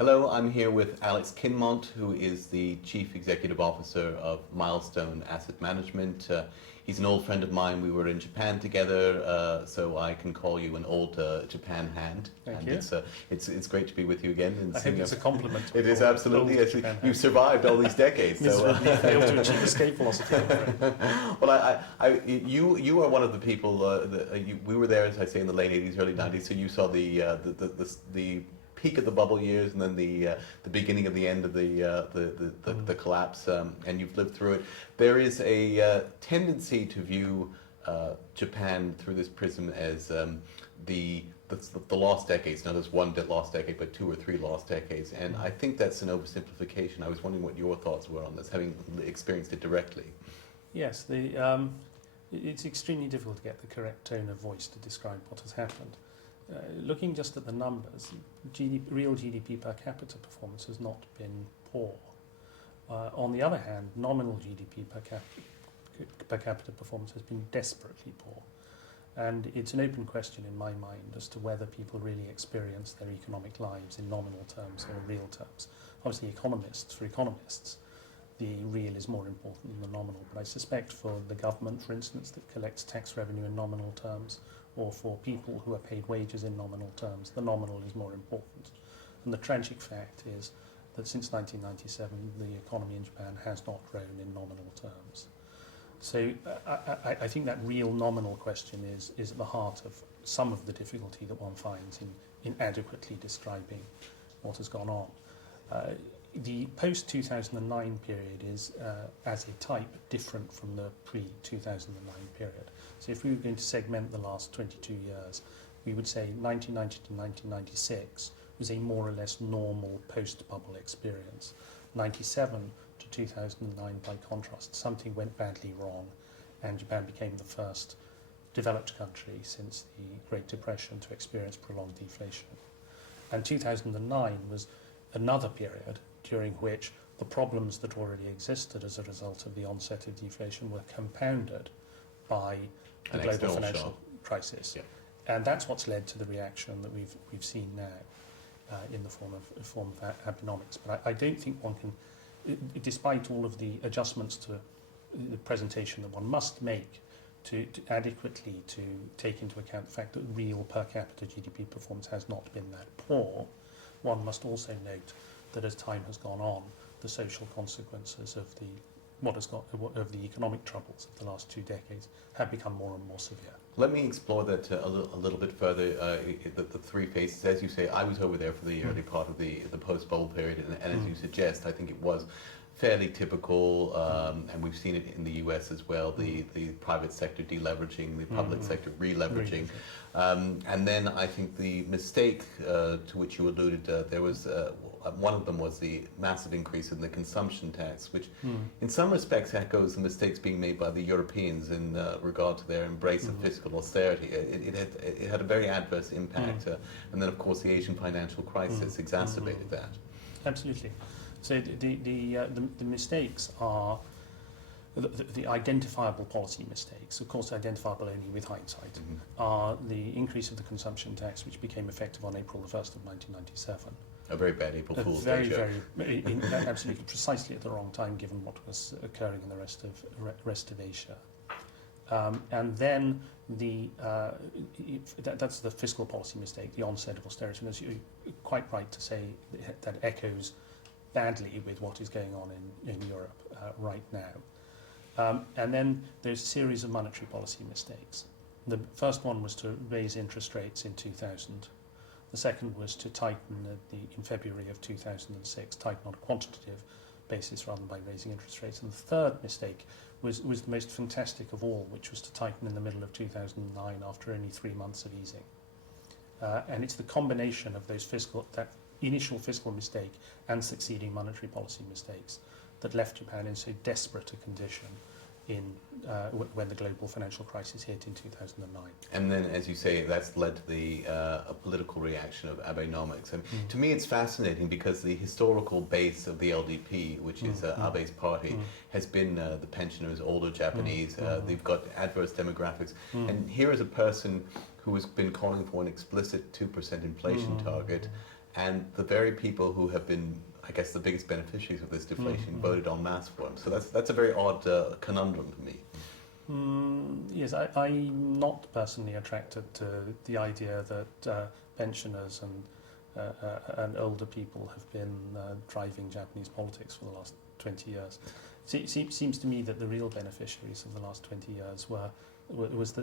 Hello, I'm here with Alex Kinmont, who is the Chief Executive Officer of Milestone Asset Management. He's an old friend of mine. We were in Japan together, so I can call you an old Japan hand. Thank you. It's great to be with you again. And I hope it's a compliment. It is absolutely. You've survived all these decades. Miserably failed to achieve escape velocity. Well, you are one of the people. We were there, as I say, in the late '80s, early '90s. So you saw the peak of the bubble years, and then the beginning of the end of the collapse, and you've lived through it. There is a tendency to view Japan through this prism as the lost decades. Not as one lost decade, but 2 or 3 lost decades. And I think that's an oversimplification. I was wondering what your thoughts were on this, having experienced it directly. Yes, it's extremely difficult to get the correct tone of voice to describe what has happened. Looking just at the numbers, real GDP per capita performance has not been poor. On the other hand, nominal GDP per capita performance has been desperately poor. And it's an open question in my mind as to whether people really experience their economic lives in nominal terms or real terms. Obviously, for economists, the real is more important than the nominal. But I suspect for the government, for instance, that collects tax revenue in nominal terms, or for people who are paid wages in nominal terms, the nominal is more important. And the tragic fact is that since 1997, the economy in Japan has not grown in nominal terms. So I think that real nominal question is at the heart of some of the difficulty that one finds in adequately describing what has gone on. The post-2009 period is, as a type, different from the pre-2009 period. So if we were going to segment the last 22 years, we would say 1990 to 1996 was a more or less normal post-bubble experience. 97 to 2009, by contrast, something went badly wrong, and Japan became the first developed country since the Great Depression to experience prolonged deflation. And 2009 was another period during which the problems that already existed as a result of the onset of deflation were compounded by the global financial crisis. Yeah. And that's what's led to the reaction that we've seen now in the form of Abenomics. But I don't think one can, despite all of the adjustments to the presentation that one must make to adequately to take into account the fact that real per capita GDP performance has not been that poor, one must also note that as time has gone on, the social consequences of the economic troubles of the last 2 decades have become more and more severe. Let me explore that a little bit further. The 3 phases, as you say, I was over there for the early part of the post-bubble period, and as you suggest, I think it was fairly typical, and we've seen it in the US as well, the private sector deleveraging, the public sector re-leveraging. And then I think the mistake to which you alluded, there was one of them was the massive increase in the consumption tax, which in some respects echoes the mistakes being made by the Europeans in regard to their embrace of fiscal austerity. It had a very adverse impact, and then of course the Asian financial crisis exacerbated that. Absolutely. So the mistakes are the identifiable policy mistakes, of course identifiable only with hindsight, are the increase of the consumption tax, which became effective on April the 1st of 1997. A very bad April Fool's Day joke. Absolutely, precisely at the wrong time, given what was occurring in the rest of Asia. And then that's the fiscal policy mistake, the onset of austerity. And as you're quite right to say, that echoes badly with what is going on in Europe right now. And then there's a series of monetary policy mistakes. The first one was to raise interest rates in 2000. The second was to tighten in February of 2006, tighten on a quantitative basis rather than by raising interest rates. And the third mistake was the most fantastic of all, which was to tighten in the middle of 2009 after only 3 months of easing. And it's the combination of that initial fiscal mistake and succeeding monetary policy mistakes that left Japan in so desperate a condition when the global financial crisis hit in 2009. And then, as you say, that's led to the political reaction of Abenomics. And to me, it's fascinating because the historical base of the LDP, which is Abe's party, has been the pensioners, older Japanese. They've got adverse demographics. And here is a person who has been calling for an explicit 2% inflation target, and the very people who have been, I guess, the biggest beneficiaries of this deflation voted en masse for him. So that's a very odd conundrum for me. Yes, I'm not personally attracted to the idea that pensioners and older people have been driving Japanese politics for the last 20 years. Seems to me that the real beneficiaries of the last 20 years was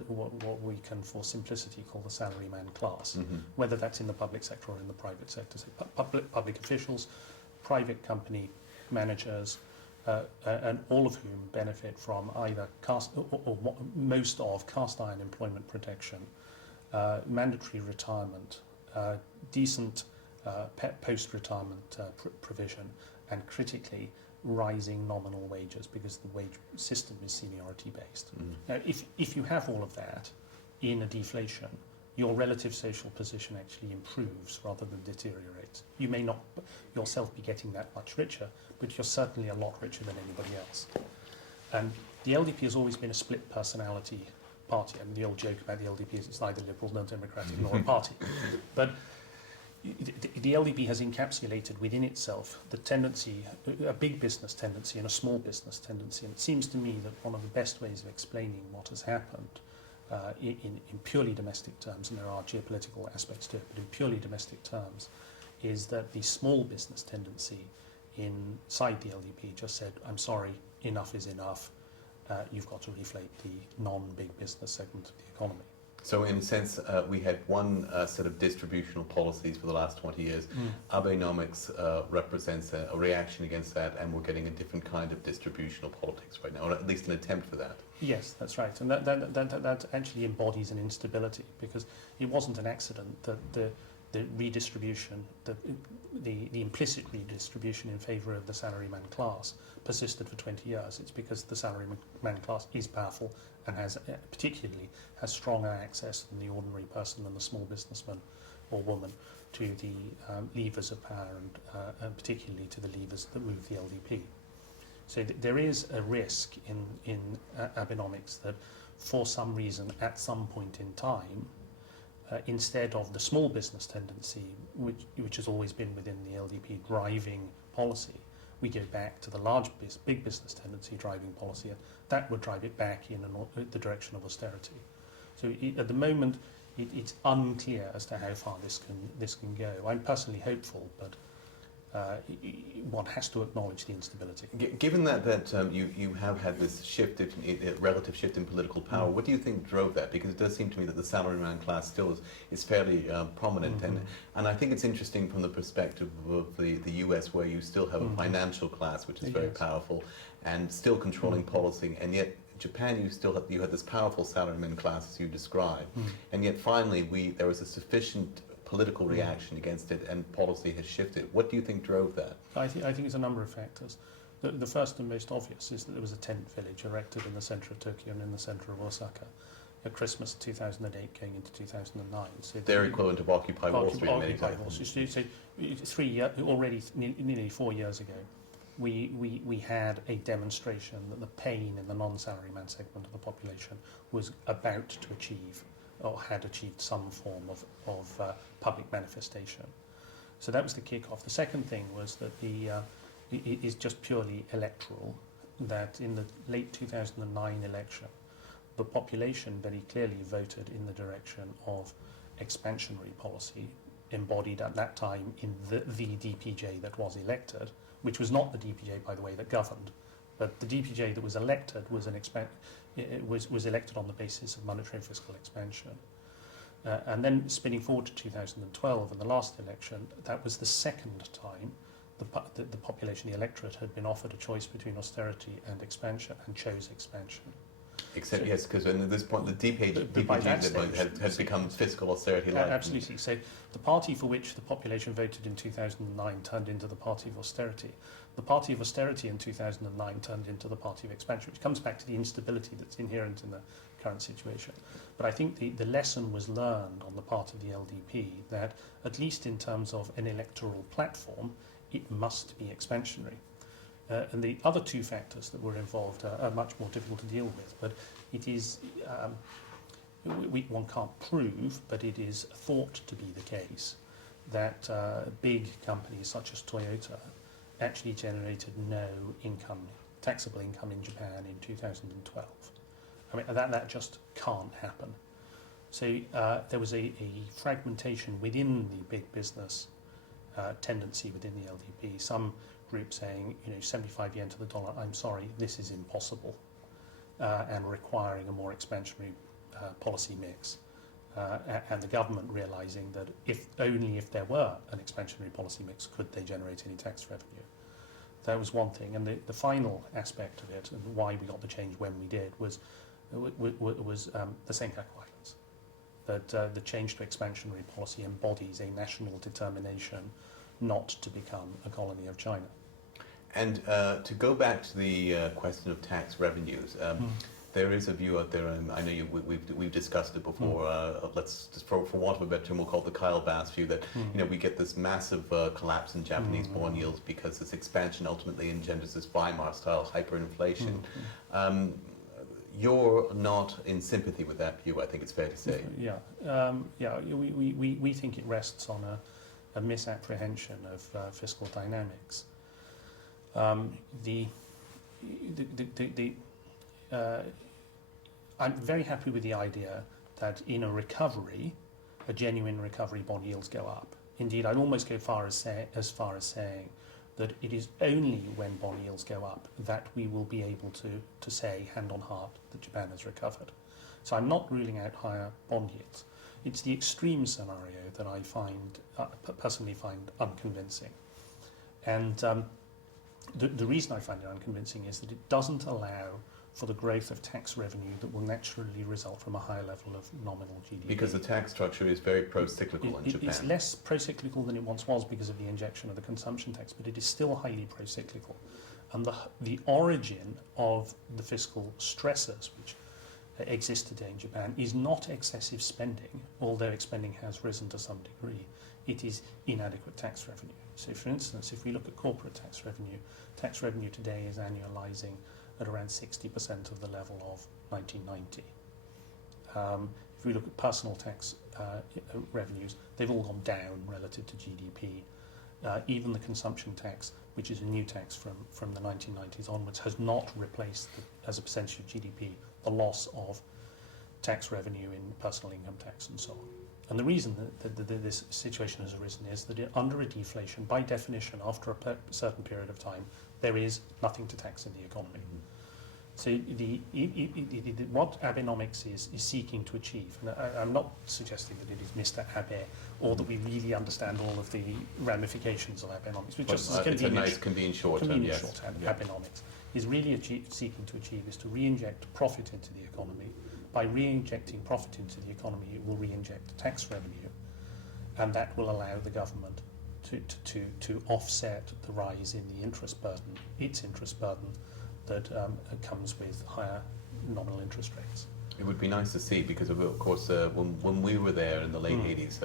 what we can, for simplicity, call the salaryman class, whether that's in the public sector or in the private sector. So public officials, private company managers, and all of whom benefit from either most of cast iron employment protection, mandatory retirement, decent post-retirement provision, and critically rising nominal wages, because the wage system is seniority based. Now, if you have all of that in a deflation, your relative social position actually improves rather than deteriorates. You may not yourself be getting that much richer, but you're certainly a lot richer than anybody else. And the LDP has always been a split personality party. I mean, the old joke about the LDP is it's neither liberal nor democratic nor a party. But the LDP has encapsulated within itself the tendency, a big business tendency and a small business tendency. And it seems to me that one of the best ways of explaining what has happened in purely domestic terms, and there are geopolitical aspects to it, but in purely domestic terms, is that the small business tendency inside the LDP just said, I'm sorry, enough is enough. You've got to reflate the non-big business segment of the economy. So in a sense, we had one set of distributional policies for the last 20 years. Abenomics represents a reaction against that, and we're getting a different kind of distributional politics right now, or at least an attempt for that. Yes, that's right. And that actually embodies an instability, because it wasn't an accident that the redistribution, the implicit redistribution in favour of the salaryman class persisted for 20 years. It's because the salaryman class is powerful and has stronger access than the ordinary person and the small businessman or woman to the levers of power, and particularly to the levers that move the LDP. So there is a risk in Abenomics that for some reason at some point in time, instead of the small business tendency, which has always been within the LDP driving policy, we go back to the big business tendency driving policy, and that would drive it back in the direction of austerity. So at the moment, it's unclear as to how far this can go. I'm personally hopeful, but one has to acknowledge the instability. Given that you have had this shift, relative shift in political power, what do you think drove that? Because it does seem to me that the salaryman class still is fairly prominent, and I think it's interesting from the perspective of the US, where you still have a financial class which is very powerful and still controlling policy, and yet Japan, you had this powerful salaryman class as you described, and yet finally there was a sufficient political reaction against it, and policy has shifted. What do you think drove that? I think it's a number of factors. The first and most obvious is that there was a tent village erected in the centre of Tokyo and in the centre of Osaka at Christmas 2008 going into 2009. So their equivalent of Occupy Wall Street. So nearly 4 years ago, we had a demonstration that the pain in the non-salaryman segment of the population was about to achieve, or had achieved, some form of public manifestation. So that was the kick-off. The second thing was that it is just purely electoral, that in the late 2009 election, the population very clearly voted in the direction of expansionary policy, embodied at that time in the DPJ that was elected, which was not the DPJ, by the way, that governed, but the DPJ that was elected was was elected on the basis of monetary and fiscal expansion. And then spinning forward to 2012 and the last election, that was the second time the population, the electorate, had been offered a choice between austerity and expansion, and chose expansion. Except, yes, because at this point the DPG has become fiscal austerity. Absolutely. So the party for which the population voted in 2009 turned into the party of austerity. The party of austerity in 2009 turned into the party of expansion, which comes back to the instability that's inherent in the current situation. But I think the lesson was learned on the part of the LDP that, at least in terms of an electoral platform, it must be expansionary. And the other two factors that were involved are much more difficult to deal with, but it is, one can't prove, but it is thought to be the case that big companies such as Toyota actually generated no income, taxable income in Japan in 2012. I mean, that just can't happen. So there was a fragmentation within the big business tendency within the LDP. Some groups saying, 75 yen to the dollar, I'm sorry, this is impossible, and requiring a more expansionary policy mix. And the government realising that only if there were an expansionary policy mix could they generate any tax revenue. That was one thing. And the final aspect of it, and why we got the change when we did, was the Senkaku Islands. That the change to expansionary policy embodies a national determination not to become a colony of China. And to go back to the question of tax revenues, there is a view out there, and I know we've discussed it before. Let's just, for want of a better term, we'll call it the Kyle Bass view. That we get this massive collapse in Japanese bond yields because this expansion ultimately engenders this Weimar-style hyperinflation. You're not in sympathy with that view, I think it's fair to say. We think it rests on a misapprehension of fiscal dynamics. I'm very happy with the idea that in a recovery, a genuine recovery, bond yields go up. Indeed, I'd almost go as far as saying that it is only when bond yields go up that we will be able to say, hand on heart, that Japan has recovered. So I'm not ruling out higher bond yields. It's the extreme scenario that I personally find unconvincing. And the reason I find it unconvincing is that it doesn't allow for the growth of tax revenue that will naturally result from a higher level of nominal GDP. Because the tax structure is very pro-cyclical in Japan. It's less pro-cyclical than it once was because of the injection of the consumption tax, but it is still highly pro-cyclical. And the origin of the fiscal stresses which exist today in Japan is not excessive spending, although spending has risen to some degree. It is inadequate tax revenue. So, for instance, if we look at corporate tax revenue today is annualizing at around 60% of the level of 1990. If we look at personal tax revenues, they've all gone down relative to GDP. Even the consumption tax, which is a new tax from the 1990s onwards, has not replaced, as a percentage of GDP, the loss of tax revenue in personal income tax and so on. And the reason that this situation has arisen is that under a deflation, by definition, after a certain period of time, there is nothing to tax in the economy. So what Abenomics is seeking to achieve, and I'm not suggesting that it is Mr. Abe, or that we really understand all of the ramifications of Abenomics, which just it's a nice convenient shorthand. Abenomics is really seeking to achieve is to re-inject profit into the economy. By re-injecting profit into the economy, it will re-inject tax revenue, and that will allow the government to offset the rise in the interest burden, its interest burden, that comes with higher nominal interest rates. It would be nice to see, because of course when we were there in the late 80s,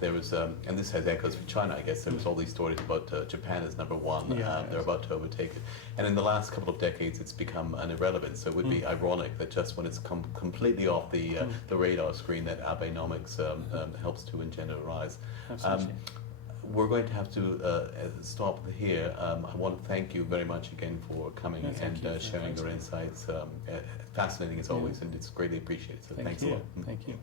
there was, and this has echoes for China, I guess, there was all these stories about Japan as number one, they're about to overtake it. And in the last couple of decades it's become an irrelevance, so it would be ironic that just when it's come completely off the radar screen that Abenomics helps to engender a rise. Absolutely. We're going to have to stop here. I want to thank you very much again for coming and sharing your insights. Fascinating as always, and it's greatly appreciated. So thanks a lot. Thank you.